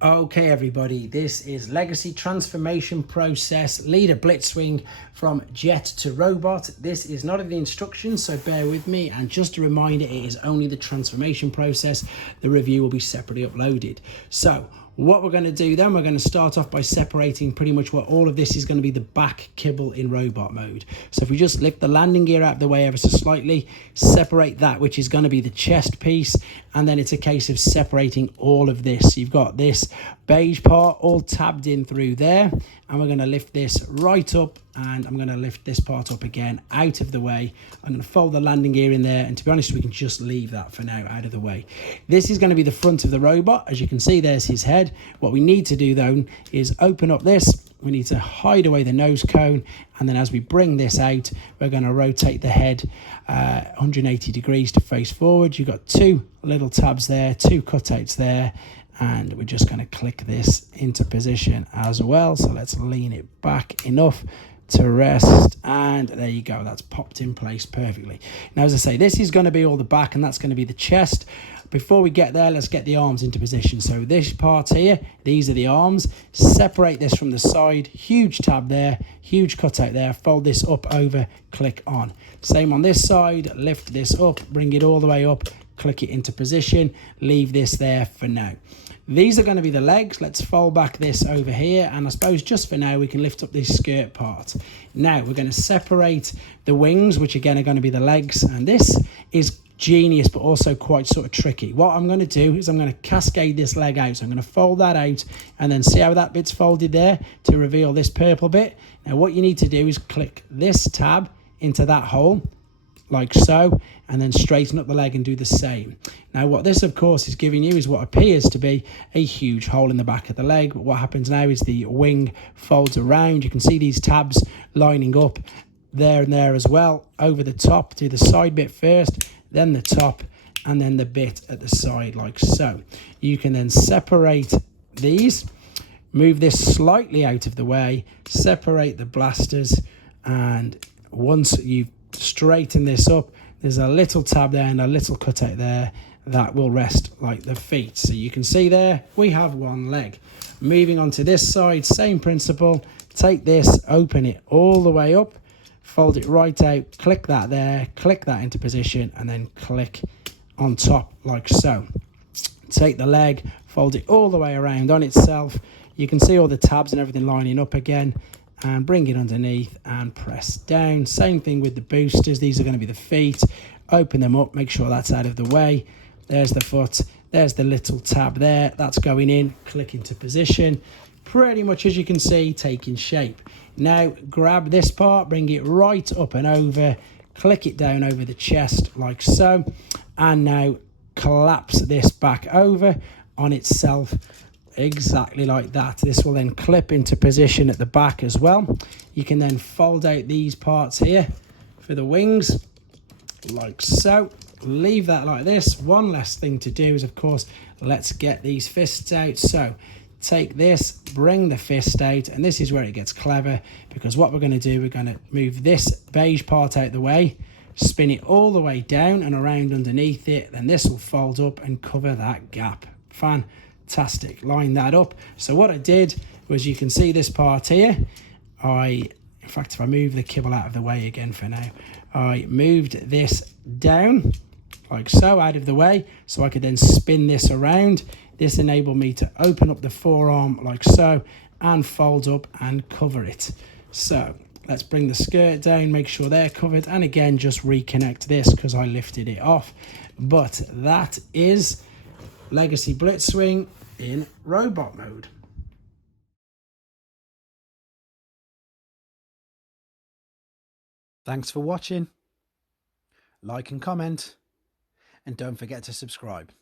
Okay, everybody, this is Legacy Transformation Process Leader Blitzwing from Jet to Robot. This is not in the instructions, so bear with me. And just a reminder, it is only the transformation process. The review will be separately uploaded. So what we're going to do then, we're going to start off by separating pretty much what all of this is going to be the back kibble in robot mode. So if we just lift the landing gear out of the way ever so slightly, separate that, which is going to be the chest piece, and then it's a case of separating all of this. You've got this beige part all tabbed in through there, and we're going to lift this right up, and I'm going to lift this part up again out of the way. I'm going to fold the landing gear in there, and to be honest, we can just leave that for now out of the way. This is going to be the front of the robot. As you can see, there's his head. What we need to do though is open up this. We need to hide away the nose cone, and then as we bring this out, we're going to rotate the head 180 degrees to face forward. You've got two little tabs there, two cutouts there, and we're just going to click this into position as well. So let's lean it back enough to rest, and there you go, that's popped in place perfectly. Now, as I say, this is going to be all the back, and that's going to be the chest. Before we get there, let's get the arms into position. So this part here, these are the arms. Separate this from the side, huge tab there, huge cutout there, fold this up over, click on. Same on this side, lift this up, bring it all the way up, click it into position, leave this there for now. These are going to be the legs. Let's fold back this over here, and I suppose just for now we can lift up this skirt part. Now we're going to separate the wings, which again are going to be the legs, and this is genius but also quite sort of tricky. What I'm going to do is I'm going to cascade this leg out. So I'm going to fold that out, and then see how that bit's folded there to reveal this purple bit. Now what you need to do is click this tab into that hole like so, and then straighten up the leg and do the same. Now what this of course is giving you is what appears to be a huge hole in the back of the leg, but what happens now is the wing folds around. You can see these tabs lining up there and there as well. Over the top, do the side bit first, then the top, and then the bit at the side like so. You can then separate these, move this slightly out of the way, separate the blasters, and once you've straighten this up, there's a little tab there and a little cutout there that will rest like the feet. So you can see there we have one leg. Moving on to this side, same principle. Take this, open it all the way up, fold it right out, click that there, click that into position, and then click on top like so. Take the leg, fold it all the way around on itself. You can see all the tabs and everything lining up again, and bring it underneath and press down. Same thing with the boosters. These are going to be the feet. Open them up, make sure that's out of the way. There's the foot, there's the little tab there, that's going in, click into position. Pretty much, as you can see, taking shape. Now grab this part, bring it right up and over, click it down over the chest like so, and now collapse this back over on itself exactly like that. This will then clip into position at the back as well. You can then fold out these parts here for the wings like so. Leave that like this. One last thing to do is, of course, let's get these fists out. So take this, bring the fist out, and this is where it gets clever, because what we're going to do, we're going to move this beige part out the way, spin it all the way down and around underneath it, then this will fold up and cover that gap. Fantastic. Line that up. So what I did was, you can see this part here, in fact, if I move the kibble out of the way again for now, I moved this down like so out of the way, so I could then spin this around. This enabled me to open up the forearm like so and fold up and cover it. So let's bring the skirt down, make sure they're covered, and again just reconnect this because I lifted it off. But that is Legacy Blitzwing in robot mode. Thanks for watching. Like and comment, and don't forget to subscribe.